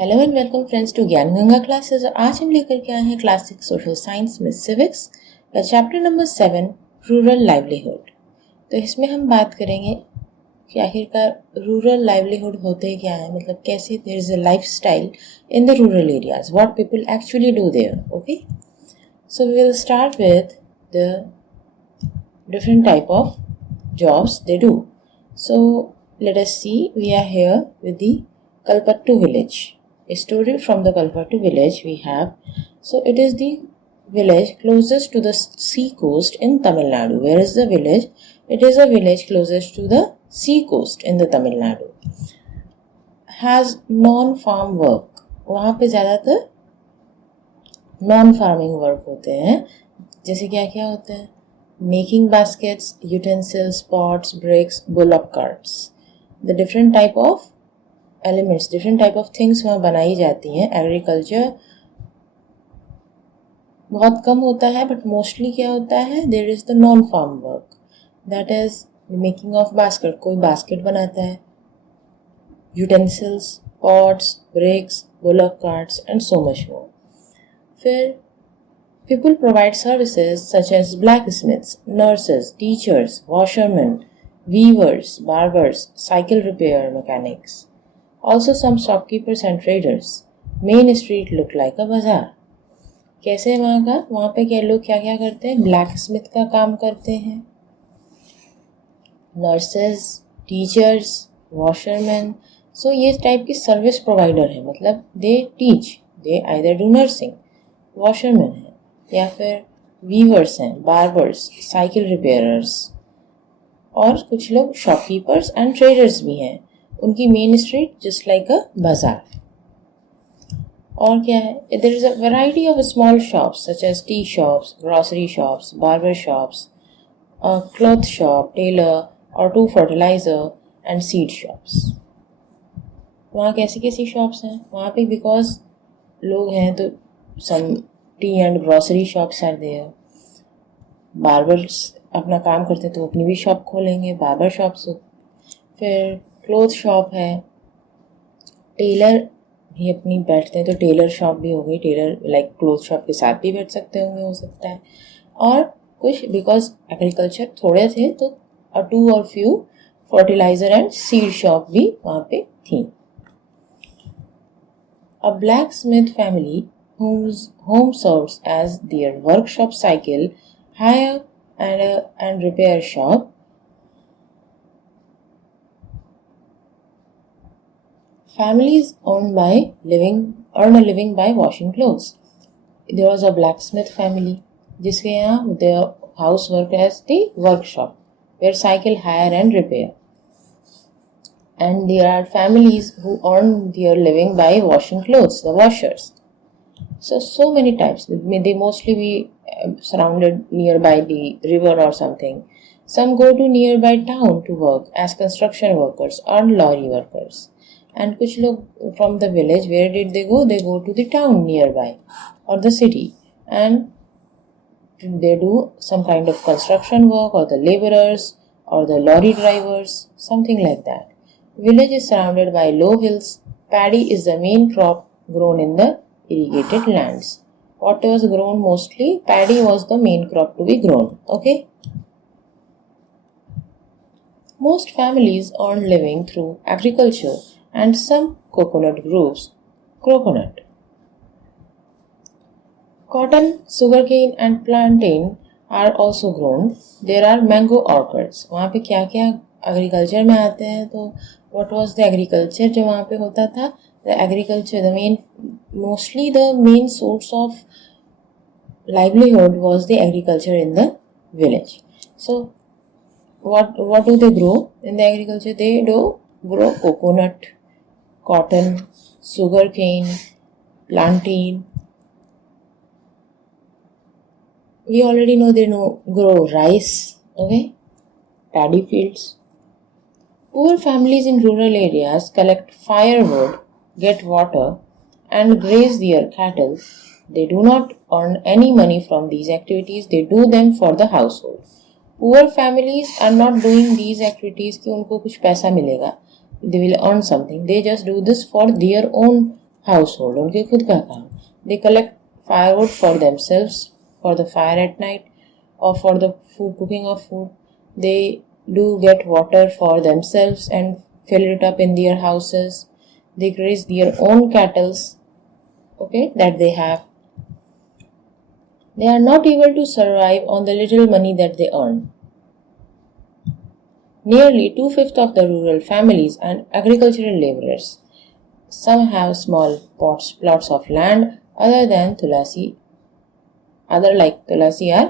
Hello and welcome friends to Gyan Ganga classes. आज हम लेकर के आए हैं क्लास 6 सोशल साइंस में सिविक्स का चैप्टर नंबर 7 रूरल लाइवलीहुड। तो इसमें हम बात करेंगे कि आखिरकार रूरल लाइवलीहुड होते क्या है, मतलब कैसे there is a lifestyle in the rural areas, what people actually do there. Okay, so we will start with the different type of jobs they do. So let us see, we are here with the Kalpattu village. A story from the Kalpattu village we have. So it is the village closest to the sea coast in Tamil Nadu. Where is the village? It is a village closest to the sea coast in the Tamil Nadu. Has non-farm work. वहाँ पे ज़्यादातर non farming work होते हैं। जैसे क्या क्या होते हैं? Making baskets, utensils, pots, bricks, bullock carts. The different type of elements, different type of things वहाँ बनाई जाती हैं। Agriculture बहुत कम होता है, but mostly क्या होता है? There is the non-farm work. That is making of basket. कोई basket बनाता है, utensils, pots, bricks, bullock carts, and so much more. फिर people provide services such as blacksmiths, nurses, teachers, washermen, weavers, barbers, cycle repair mechanics. Also some shopkeepers and traders. Main street look like a bazaar. कैसे वहाँ का? वहाँ पे क्या लोग क्या क्या करते हैं? ब्लैकस्मिथ का काम करते हैं, नर्सेज, टीचर्स, वॉशरमैन। सो ये टाइप की सर्विस प्रोवाइडर है, मतलब they teach, they either do nursing, washerman है, या फिर वीवर्स हैं, बार्बर्स, साइकिल रिपेयरर्स, और कुछ लोग शॉपकीपर्स एंड ट्रेडर्स भी हैं। उनकी main street just like a bazaar. और क्या है? There is a variety of small shops such as tea shops, grocery shops, barber shops, cloth shop, tailor और two fertilizer and seed shops. वहाँ कैसी कैसी शॉप्स हैं वहाँ पे? बिकॉज लोग हैं तो some tea and grocery shops are there. Barbers अपना काम करते हैं तो अपनी भी शॉप खोलेंगे, बार्बर शॉप्स। फिर क्लोथ शॉप है, टेलर भी अपनी बैठते हैं तो टेलर शॉप भी हो गई। टेलर लाइक क्लोथ शॉप के साथ भी बैठ सकते होंगे, हो सकता है। और कुछ बिकॉज एग्रीकल्चर थोड़े थे तो टू और few fertilizer and seed shop भी वहाँ पे थी। A blacksmith family whose home serves as their workshop, cycle hire and repair shop. Families earn a living by washing clothes. There was a blacksmith family जिसके यहाँ their house work as the workshop where cycle hire and repair. And there are families who earn their living by washing clothes, the washers. So many types. They mostly be surrounded nearby the river or something. Some go to nearby town to work as construction workers or lorry workers. And कुछ लोग from the village, where did they go? They go to the town nearby or the city, and they do some kind of construction work, or the laborers or the lorry drivers, something like that. Village is surrounded by low hills. Paddy is the main crop grown in the irrigated lands. What was grown mostly? Paddy was the main crop to be grown. Okay. Most families earn living through agriculture and some coconut groves. Coconut. Cotton, sugarcane and plantain are also grown. There are mango orchards. वहाँ पे क्या क्या agriculture में आते हैं? तो what was the agriculture जो वहाँ पे होता था? The agriculture, mostly the main source of livelihood was the agriculture in the village. So what do they grow in the agriculture? They do grow coconut, cotton, sugarcane, plantain. We already know they grow rice, okay, paddy fields. Poor families in rural areas collect firewood, get water, and graze their cattle. They do not earn any money from these activities. They do them for the household. Poor families are not doing these activities कि उनको कुछ पैसा मिलेगा. They will earn something. They just do this for their own household, उनके खुद का काम. They collect firewood for themselves for the fire at night or for the food, cooking of food. They do get water for themselves and fill it up in their houses. They raise their own cattle, okay, that they have. They are not able to survive on the little money that they earn. Nearly 2/5 of the rural families are agricultural laborers. Some have small plots of land other like Tulasi are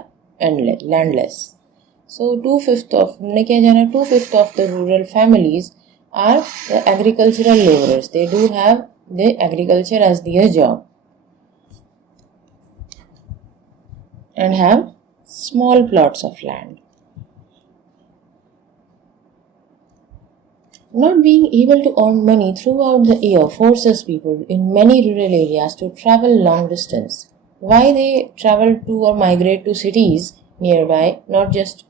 landless. So 2/5 of 2/5 of the rural families are the agricultural laborers. They do have the agriculture as their job and have small plots of land. Not being able to earn money throughout the year forces people in many rural areas to travel long distance. Why they travel to or migrate to cities nearby, not just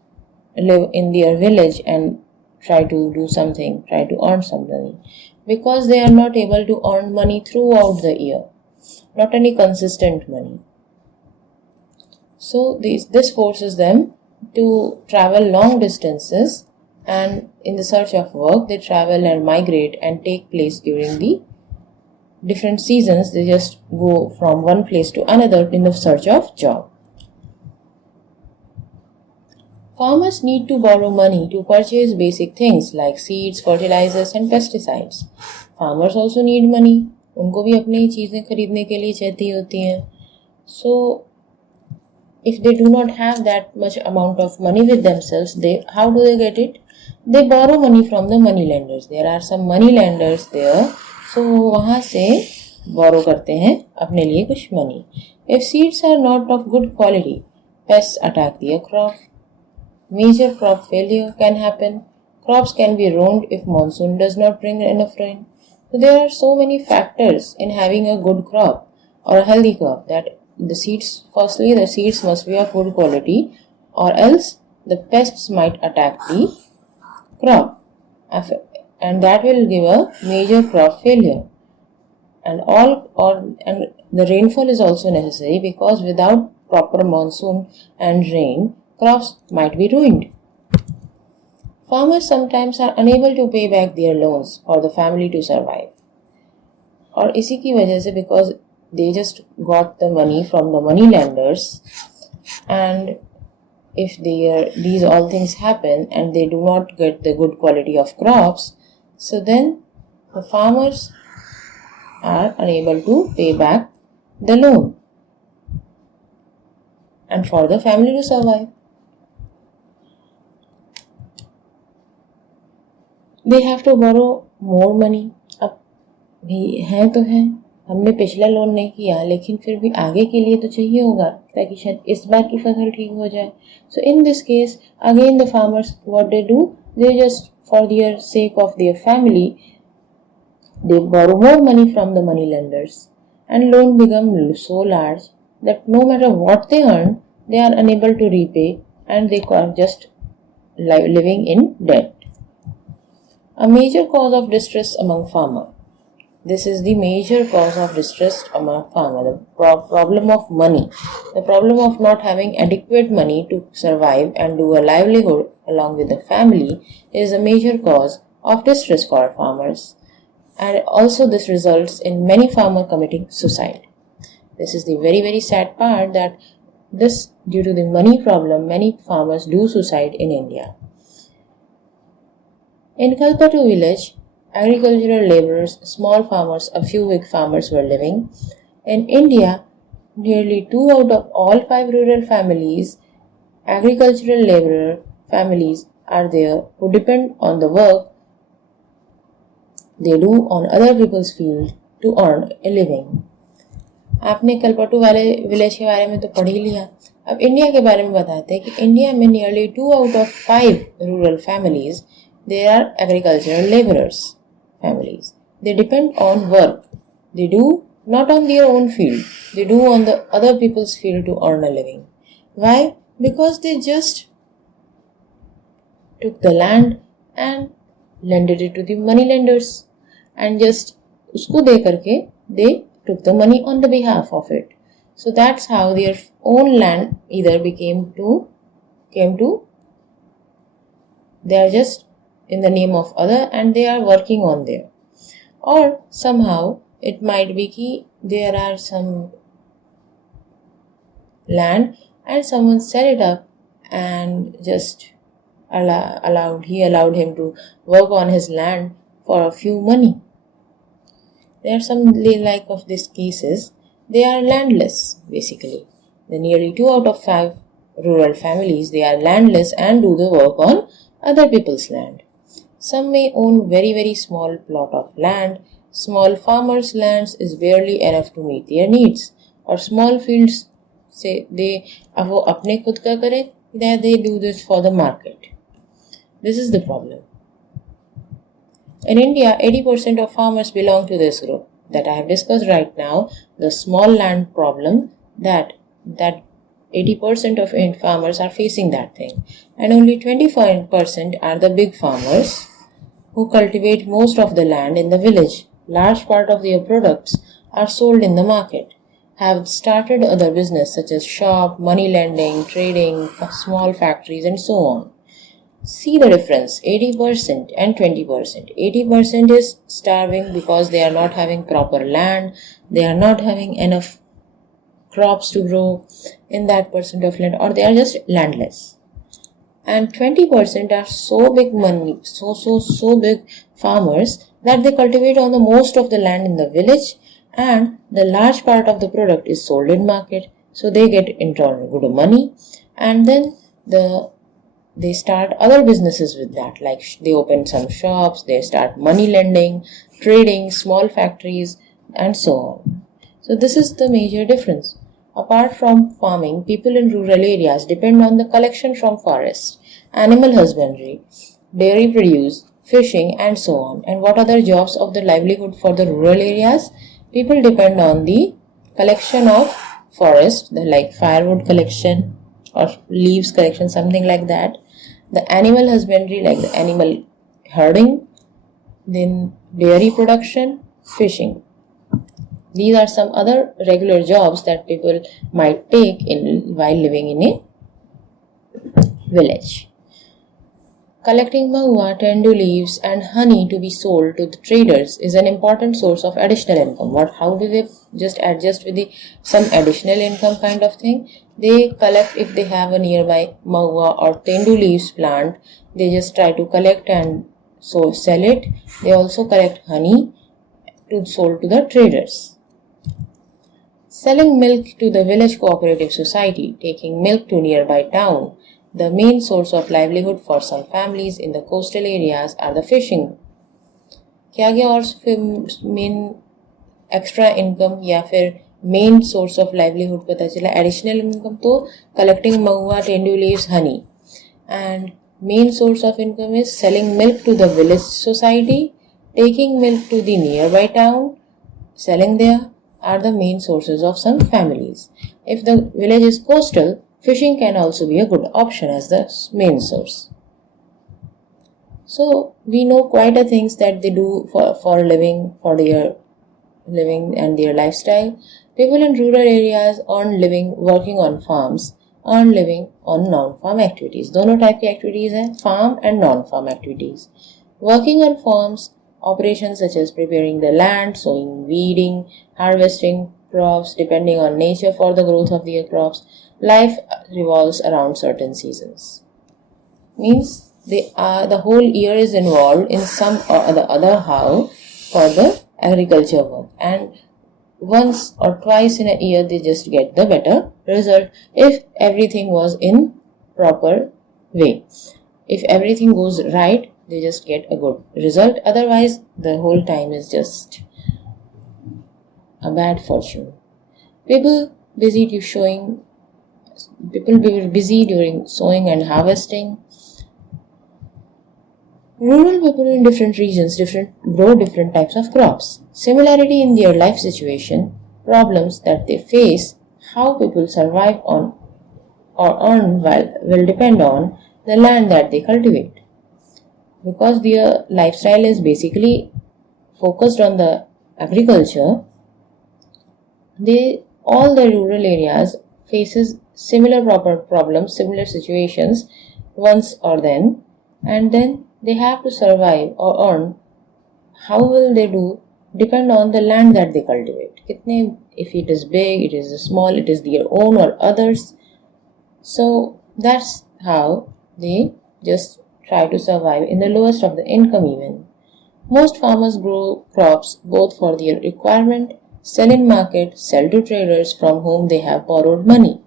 live in their village and try to do something, try to earn some money? Because they are not able to earn money throughout the year, not any consistent money. So this forces them to travel long distances, and in the search of work they travel and migrate and take place during the different seasons. They just go from one place to another in the search of job. Farmers need to borrow money to purchase basic things like seeds, fertilizers and pesticides. Farmers also need money. उनको भी अपनी चीजें खरीदने के लिए चाहिए होती हैं. So if they do not have that much amount of money with themselves, how do they get it? They borrow money from the money lenders. There are some money lenders there, so वहाँ से borrow करते हैं अपने लिए कुछ money. If seeds are not of good quality, pests attack their crop. Major crop failure can happen. Crops can be ruined if monsoon does not bring enough rain. So there are so many factors in having a good crop or a healthy crop, that the seeds must be of good quality, or else the pests might attack the crop, and that will give a major crop failure. And the rainfall is also necessary, because without proper monsoon and rain, crops might be ruined. Farmers sometimes are unable to pay back their loans for the family to survive. और इसी की वजह से, because they just got the money from the money lenders, and if these all things happen and they do not get the good quality of crops, so then the farmers are unable to pay back the loan and for the family to survive. They have to borrow more money. अब भी है तो है, हमने पिछला loan नहीं किया, लेकिन फिर भी आगे के लिए तो चाहिए होगा, ताकि शायद इस बार की फसल ठीक हो जाए. So in this case, again the farmers, what they do, they just, for their sake of their family, they borrow more money from the money lenders, and loan become so large that no matter what they earn, they are unable to repay, and they are just living in debt. A major cause of distress among farmers. This is the major cause of distress among farmers. The problem of money. The problem of not having adequate money to survive and do a livelihood along with the family is a major cause of distress for farmers. And also this results in many farmers committing suicide. This is the very, very sad part, that due to the money problem, many farmers do suicide in India. In Kalpatu village, agricultural laborers, small farmers, a few big farmers were living. In India, nearly 2 out of all 5 rural families, agricultural laborer families are there who depend on the work they do on other people's field to earn a living. आपने कलपटू वाले village के बारे में तो पढ़ ही लिया. अब India के बारे में बताते हैं कि इंडिया में nearly 2 out of 5 rural families, they are agricultural laborers families. They depend on work. They do not on their own field. They do on the other people's field to earn a living. Why? Because they just took the land and lended it to the money lenders, and just उसको दे करके they took the money on the behalf of it. So that's how their own land either came to they are just in the name of other and they are working on there. Or somehow it might be that there are some land and someone set it up and just allowed him to work on his land for a few money. There are some like of these cases, they are landless basically. The nearly 2 out of 5 rural families, they are landless and do the work on other people's land. Some may own very small plot of land. Small farmers' lands is barely enough to meet their needs. Or small fields, say वो अपने खुद का करें, they do this for the market. This is the problem. In India, 80% of farmers belong to this group that I have discussed right now, the small land problem that 80% of farmers are facing that thing. And only 25% are the big farmers who cultivate most of the land in the village. Large part of their products are sold in the market, have started other business such as shop, money lending, trading, small factories and so on. See the difference, 80% and 20%. 80% is starving because they are not having proper land, they are not having enough crops to grow in that percent of land, or they are just landless. And 20% are so big money, so big farmers that they cultivate on the most of the land in the village and the large part of the product is sold in market. So they get in turn good money and then they start other businesses with that, like they open some shops, they start money lending, trading, small factories and so on. So this is the major difference. Apart from farming, people in rural areas depend on the collection from forests, animal husbandry, dairy produce, fishing and so on. And what other jobs of the livelihood for the rural areas? People depend on the collection of forest, like firewood collection or leaves collection, something like that. The animal husbandry, like the animal herding, then dairy production, fishing. These are some other regular jobs that people might take while living in a village. Collecting mahua, tendu leaves and honey to be sold to the traders is an important source of additional income. How do they just adjust with some additional income kind of thing? They collect, if they have a nearby mahua or tendu leaves plant, they just try to collect and so sell it. They also collect honey to sold to the traders. Selling milk to the village cooperative society, taking milk to nearby town. The main source of livelihood for some families in the coastal areas are the fishing. क्या और main extra income या फिर main source of livelihood पता चला, additional income तो collecting mahua, tendu leaves, honey. And main source of income is selling milk to the village society, taking milk to the nearby town, selling there are the main sources of some families. If the village is coastal, fishing can also be a good option as the main source. So we know quite a things that they do for living, for their living and their lifestyle. People in rural areas earn living working on farms, earn living on non-farm activities. दोनों type की activities हैं, farm and non-farm activities. Working on farms, operations such as preparing the land, sowing, weeding, harvesting crops, depending on nature for the growth of their crops. Life revolves around certain seasons. Means the whole year is involved in some or the other how for the agriculture work, and once or twice in a year they just get the better result if everything was in proper way. If everything goes right, they just get a good result. Otherwise, the whole time is just a bad fortune. People be busy during sowing and harvesting. Rural people in different regions grow different types of crops. Similarity in their life situation, problems that they face, how people survive on or earn will depend on the land that they cultivate. Because their lifestyle is basically focused on the agriculture, all the rural areas faces similar problems, similar situations once or then, and then they have to survive or earn. How will they do depend on the land that they cultivate. Kitne, if it is big, it is small, it is their own or others. So that's how they just try to survive in the lowest of the income even. Most farmers grow crops both for their requirement, sell in market, sell to traders from whom they have borrowed money.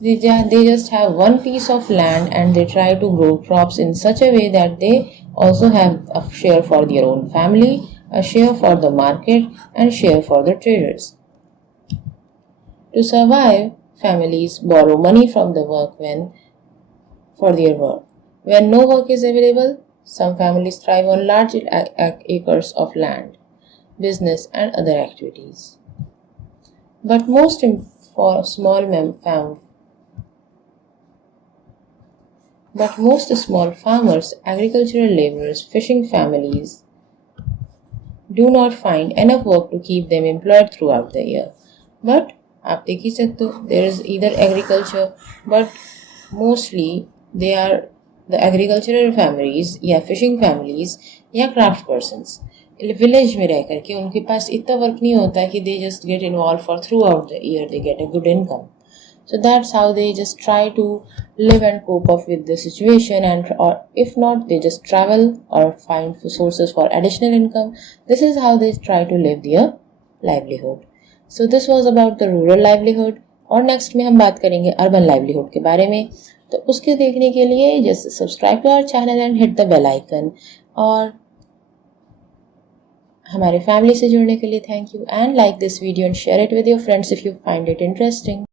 They just have one piece of land and they try to grow crops in such a way that they also have a share for their own family, a share for the market, and share for the traders. To survive, families borrow money from the workmen for their work. When no work is available, some families thrive on large acres of land, business, and other activities. But for small But most small farmers, agricultural laborers, fishing families do not find enough work to keep them employed throughout the year. But आप देख ही सकते हो, there is either agriculture, but mostly they are the agricultural families या fishing families या craft persons. Village में रह करके उनके पास इतना वर्क नहीं होता कि they just get involved for throughout the year, they get a good income. So that's how they just try to live and cope up with the situation, and or if not they just travel or find sources for additional income. This is how they try to live their livelihood. So this was about the rural livelihood, और next में हम बात करेंगे urban livelihood के बारे में. तो उसके देखने के लिए just subscribe to our channel and hit the bell icon. और हमारे फैमिली से जुड़ने के लिए thank you, and like this video and share it with your friends if you find it interesting.